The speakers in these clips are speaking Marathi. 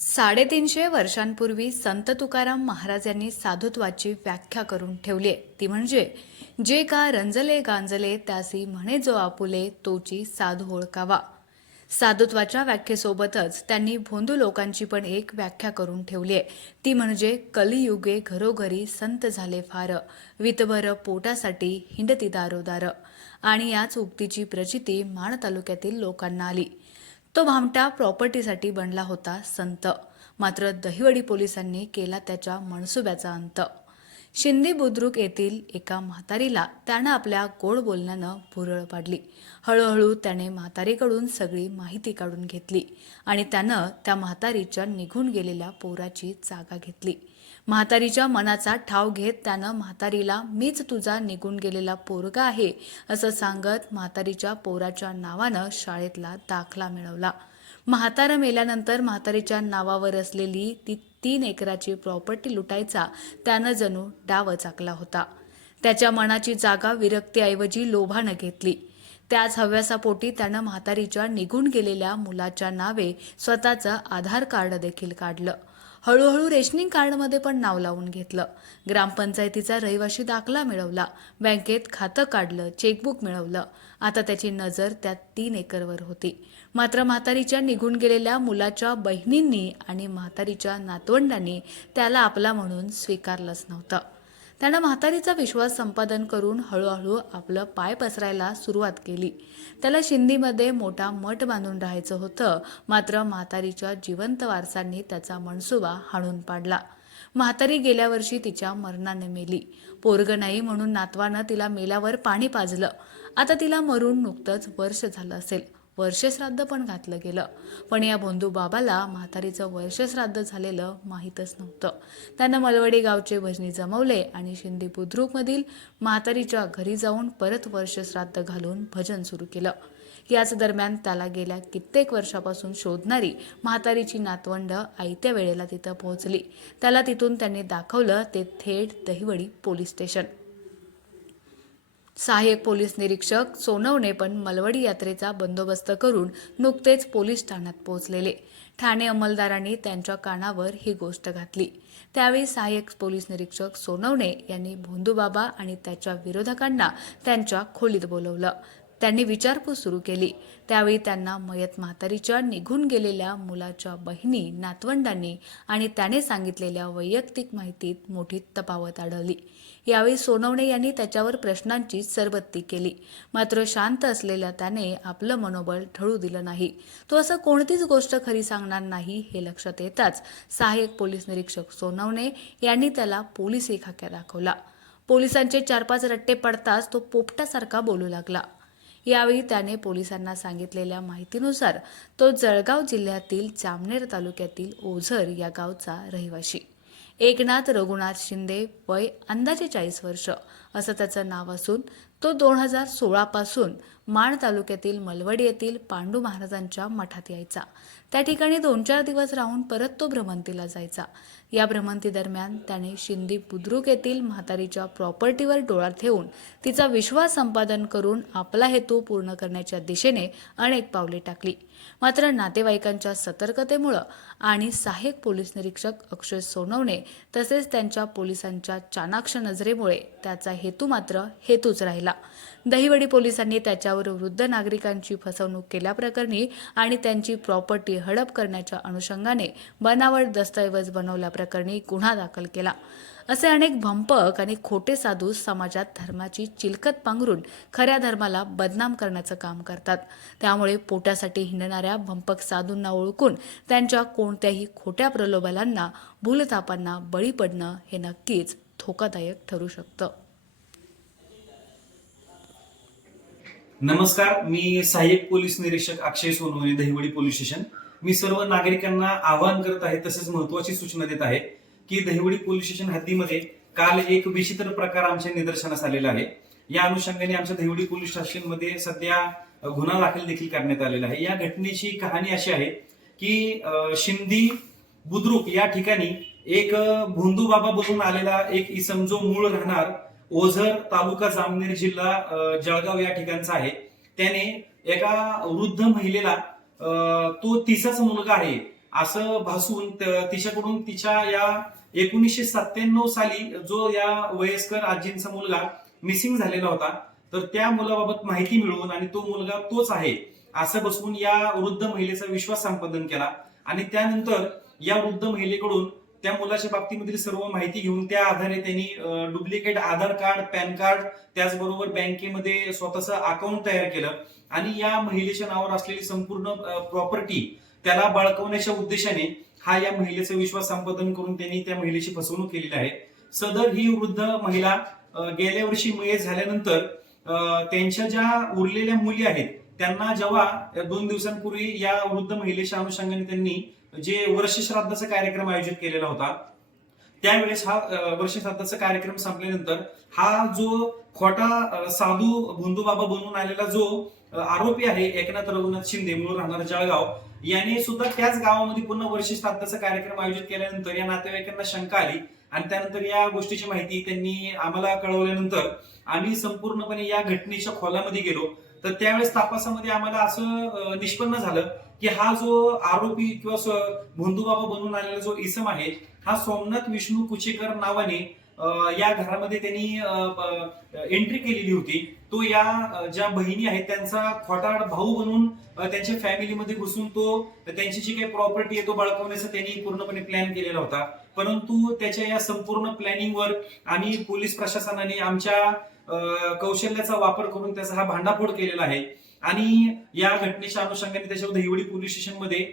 साडेतीनशे वर्षांपूर्वी संत तुकाराम महाराज यांनी साधुत्वाची व्याख्या करून ठेवली आहे. ती म्हणजे जे का रंजले गांजले त्यासी म्हणे जो आपुले तोची साध ओळखावा साधुत्वाच्या व्याख्येसोबतच त्यांनी भोंदू लोकांची पण एक व्याख्या करून ठेवली आहे. ती म्हणजे कलियुगे घरोघरी संत झाले फार वितभर पोटासाठी हिंडती दारोदार. आणि याच उक्तीची प्रचिती माण तालुक्यातील लोकांना आली. तो भामटा प्रॉपर्टीसाठी बनला होता संत. मात्र दहिवडी पोलिसांनी केला त्याच्या मनसुब्याचा अंत. शिंदे बुद्रुक येथील एका म्हातारीला त्यानं आपल्या गोड बोलण्यानं भुरळ पाडली. हळूहळू त्याने म्हातारीकडून सगळी माहिती काढून घेतली आणि त्यानं त्या म्हातारीच्या निघून गेलेल्या पोराची जागा घेतली. म्हातारीच्या मनाचा ठाव घेत त्यानं म्हातारीला मीच तुझा निघून गेलेला पोरगा आहे असं सांगत म्हातारीच्या पोराच्या नावानं शाळेतला दाखला मिळवला. म्हातारा मेल्यानंतर म्हातारीच्या नावावर असलेली ती तीन एकराची प्रॉपर्टी लुटायचा त्यानं जणू डाव चाकला होता. त्याच्या मनाची जागा विरक्तीऐवजी लोभानं घेतली. त्याच हव्यासापोटी त्यानं म्हातारीच्या निघून गेलेल्या मुलाच्या नावे स्वतःचं आधार कार्ड देखील काढलं. हळूहळू रेशनिंग कार्डमध्ये पण नाव लावून घेतलं. ग्रामपंचायतीचा रहिवाशी दाखला मिळवला. बँकेत खातं काढलं चेकबुक मिळवलं. आता त्याची नजर त्या तीन एकरवर होती. मात्र म्हातारीच्या निघून गेलेल्या मुलाच्या बहिणींनी आणि म्हातारीच्या नातवंडांनी त्याला आपला म्हणून स्वीकारलंच नव्हतं. त्यानं म्हातारीचा विश्वास संपादन करून हळूहळू आपलं पाय पसरायला सुरुवात केली. त्याला शिंदीमध्ये मोठा मठ बांधून राहायचं होतं मात्र म्हातारीच्या जिवंत वारसांनी त्याचा मनसुबा हाणून पाडला. म्हातारी गेल्या वर्षी तिच्या मरणाने मेली. पोरग नाही म्हणून नातवानं तिला मेल्यावर पाणी पाजलं. आता तिला मरून नुकतंच वर्ष झालं असेल. वर्षश्राद्ध पण घातलं गेलं. पण या बंधू बाबाला म्हातारीचं वर्षश्राद्ध झालेलं माहीतच नव्हतं. त्यानं मलवडी गावचे भजनी जमवले आणि शिंदे बुद्रुकमधील म्हातारीच्या घरी जाऊन परत वर्षश्राद्ध घालून भजन सुरू केलं. याच दरम्यान त्याला गेल्या कित्येक वर्षापासून शोधणारी म्हातारीची नातवंड आयत्या वेळेला तिथं पोहोचली. त्याला तिथून त्यांनी दाखवलं ते थेट दहिवडी पोलीस स्टेशन. सहाय्यक पोलीस निरीक्षक सोनवणे पण मलवडी यात्रेचा बंदोबस्त करून नुकतेच पोलीस ठाण्यात पोहोचलेले. ठाणे अंमलदारांनी त्यांच्या कानावर ही गोष्ट घातली. त्यावेळी सहाय्यक पोलीस निरीक्षक सोनवणे यांनी भोंदूबाबा आणि त्याच्या विरोधकांना त्यांच्या खोलीत बोलवलं. त्यांनी विचारपूस सुरू केली. त्यावेळी त्यांना मयत म्हातारीच्या निघून गेलेल्या मुलाच्या बहिणी नातवंडांनी आणि त्याने सांगितलेल्या वैयक्तिक माहितीत मोठी तफावत आढळली. यावेळी सोनवणे यांनी त्याच्यावर प्रश्नांची सरबत्ती केली. मात्र शांत असलेल्या त्याने आपलं मनोबल ठळू दिलं नाही. तो असं कोणतीच गोष्ट खरी सांगणार नाही हे लक्षात येताच सहाय्यक पोलीस निरीक्षक सोनवणे यांनी त्याला पोलीस एखाक्या दाखवला. पोलिसांचे चार पाच रट्टे पडताच तो पोपटासारखा बोलू लागला. यावेळी त्याने पोलिसांना सांगितलेल्या माहितीनुसार तो जळगाव जिल्ह्यातील जामनेर तालुक्यातील ओझर या गावचा रहिवाशी. एकनाथ रघुनाथ शिंदे वय अंदाजे चाळीस वर्ष असं त्याचं नाव असून तो दोन हजार सोळापासून माण तालुक्यातील मलवडी येथील पांडू महाराजांच्या मठात यायचा. त्या ठिकाणी दोन चार दिवस राहून परत तो भ्रमंतीला जायचा. या भ्रमंतीदरम्यान त्याने शिंदी बुद्रुक येथील म्हातारीच्या प्रॉपर्टीवर डोळा ठेवून तिचा विश्वास संपादन करून आपला हेतू पूर्ण करण्याच्या दिशेने अनेक पावले टाकली. मात्र नातेवाईकांच्या सतर्कतेमुळं आणि सहाय्यक पोलीस निरीक्षक अक्षय सोनवणे तसेच त्यांच्या पोलिसांच्या चाणाक्ष नजरेमुळे त्याचा हे हेतू मात्र हेतूच राहिला. दहिवडी पोलिसांनी त्याच्यावर वृद्ध नागरिकांची फसवणूक केल्याप्रकरणी आणि त्यांची प्रॉपर्टी हडप करण्याच्या अनुषंगाने बनावट दस्तऐवज बनवल्याप्रकरणी गुन्हा दाखल केला. असे अनेक भंपक आणि खोटे साधू समाजात धर्माची चिलकत पांघरून खऱ्या धर्माला बदनाम करण्याचं काम करतात. त्यामुळे पोटासाठी हिंडणाऱ्या भंपक साधूंना ओळखून त्यांच्या कोणत्याही खोट्या प्रलोभनांना भूलतापांना बळी पडणं हे नक्कीच धोकादायक ठरू शकतं. नमस्कार मी सहाय्यक पोलीस निरीक्षक अक्षय सोनवणे दहिवडी पोलीस स्टेशन. मी सर्व नागरिकांना आवाहन करत आहे तसेच महत्वाची सूचना देत आहे की दहिवडी पोलीस स्टेशन हद्दीमध्ये काल एक विचित्र प्रकार आमच्या निदर्शनास आलेला आहे. या अनुषंगाने आमच्या दहिवडी पोलीस स्टेशनमध्ये सध्या गुन्हा दाखल देखील करण्यात आलेला आहे. या घटनेची कहाणी अशी आहे की शिंदी बुद्रुक या ठिकाणी एक भोंदू बाबा बोलून आलेला एक इसम जो मूळ राहणार ओझर तालुका जामनेर जिल्हा जळगाव या ठिकाणचा आहे. त्याने एका वृद्ध महिलेला तो तिचाच मुलगा आहे असं भासून तिच्याकडून तिच्या या एकोणीसशे सत्त्याण्णव साली जो या वयस्कर आजींचा मुलगा मिसिंग झालेला होता तर त्या मुलाबाबत माहिती मिळवून आणि तो मुलगा तोच आहे असं बसवून या वृद्ध महिलेचा विश्वास संपादन केला. आणि त्यानंतर या वृद्ध महिलेकडून त्या मुलाच्या बाबतीमधील सर्व माहिती घेऊन त्या आधारे त्यांनी duplicate Aadhaar card PAN card त्याचबरोबर बँकेमध्ये स्वतःचं अकाउंट तयार केलं. आणि या महिलेच्या नावावर असलेली संपूर्ण प्रॉपर्टी त्याला बाळकवण्याच्या उद्देशाने हा या महिलेचा विश्वास संपादन करून त्यांनी त्या महिलेची फसवणूक केलेली आहे. सदर ही वृद्ध महिला गेल्या वर्षी मयत झाल्यानंतर त्यांच्या ज्या उरलेल्या मुली आहेत त्यांना जेव्हा दोन दिवसांपूर्वी या वृद्ध महिलेच्या अनुषंगाने त्यांनी जे वर्षश्राद्धाचा कार्यक्रम आयोजित केलेला होता त्यावेळेस हा वर्षश्राद्धाचा कार्यक्रम संपल्यानंतर हा जो खोटा साधू साधू भोंदूबाबा बनून आलेला जो आरोपी आहे एकनाथ रघुनाथ शिंदे मूळ राहणार जळगाव याने सुद्धा त्याच गावामध्ये पुन्हा वर्षश्राद्धाचा कार्यक्रम आयोजित केल्यानंतर या नातेवाईकांना शंका आली आणि त्यानंतर या गोष्टीची माहिती त्यांनी आम्हाला कळवल्यानंतर आम्ही संपूर्णपणे या घटनेच्या खोलामध्ये गेलो. तर त्यावेळेस तपासामध्ये आम्हाला असं निष्पन्न झालं की हा जो आरोपी किंवा स्व- भोंदूबाबा बनून आलेला जो इसम आहे हा सोमनाथ विष्णू कुचेकर नावाने या घरामध्ये त्यांनी एंट्री केलेली होती. तो या ज्या बहिणी आहेत त्यांचा खोटाड भाऊ बनून त्यांच्या फॅमिलीमध्ये घुसून तो त्यांची जी काही प्रॉपर्टी आहे तो बळकावण्याचा त्यांनी पूर्णपणे प्लॅन केलेला होता. परंतु त्याच्या या संपूर्ण प्लॅनिंगवर आम्ही पोलीस प्रशासनाने आमच्या कौशल्याचा वापर करून त्याचा हा भांडाफोड केलेला आहे. आणि या घटनेच्या अनुषंगाने त्याच्यावर दहिवडी पोलीस स्टेशनमध्ये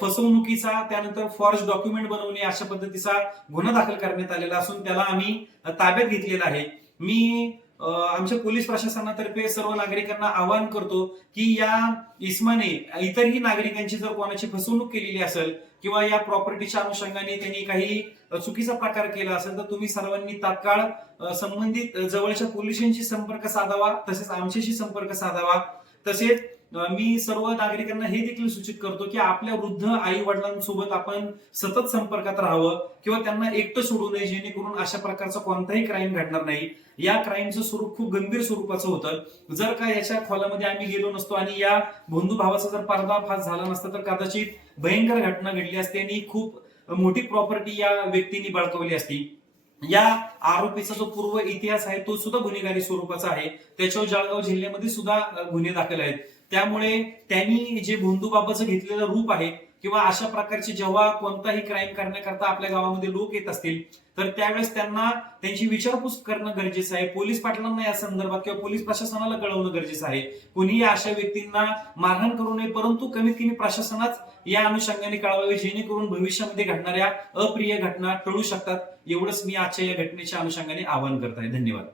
फसवणुकीचा त्यानंतर फॉर्ज डॉक्युमेंट बनवणे अशा पद्धतीचा गुन्हा दाखल करण्यात आलेला असून त्याला आम्ही ताब्यात घेतलेला आहे. मी आमच्या पोलीस प्रशासनातर्फे सर्व नागरिकांना आवाहन करतो की या इस्माने इतरही नागरिकांची जर कोणाची फसवणूक केलेली असेल किंवा या प्रॉपर्टीच्या अनुषंगाने त्यांनी काही चुकीचा प्रकार केला असेल तर तुम्ही सर्वांनी तात्काळ संबंधित जवळच्या पोलिसांशी संपर्क साधावा तसेच आमच्याशी संपर्क साधावा. तसेच मी सर्व नागरिकांना हे देखील सूचित करतो की आपल्या वृद्ध आई वडिलांसोबत आपण सतत संपर्कात राहावं किंवा त्यांना एकटं सोडू नये जेणेकरून अशा प्रकारचा कोणताही क्राईम घडणार नाही. या क्राईमचं स्वरूप खूप गंभीर स्वरूपाचं होतं. जर का याच्या खोलामध्ये आम्ही गेलो नसतो आणि या बंधू भावाचा जर पर्दाफाश झाला नसता तर कदाचित भयंकर घटना घडली असते आणि खूप मोठी प्रॉपर्टी या व्यक्तींनी बळकवली असती. या आरोपीचा जो पूर्व इतिहास आहे तो सुद्धा गुन्हेगारी स्वरूपाचा आहे. त्याच्यावर जळगाव जिल्ह्यामध्ये सुद्धा गुन्हे दाखल आहेत. त्यामुळे त्यांनी जे भोंदूबाबाचं घेतलेलं रूप आहे किंवा अशा प्रकारचे जेव्हा कोणताही क्राईम करण्याकरता आपल्या गावामध्ये लोक येत असतील तर त्यावेळेस त्यांना त्यांची विचारपूस करणं गरजेचं आहे. पोलीस पाटलांना या संदर्भात किंवा पोलीस प्रशासनाला कळवणं गरजेचं आहे. कुणीही अशा व्यक्तींना मारहाण करू नये परंतु कमीत कमी प्रशासनाच या अनुषंगाने कळवावे जेणेकरून भविष्यामध्ये घडणाऱ्या अप्रिय घटना टळू शकतात. एवढंच मी आजच्या या घटनेच्या अनुषंगाने आवाहन करत आहे. धन्यवाद.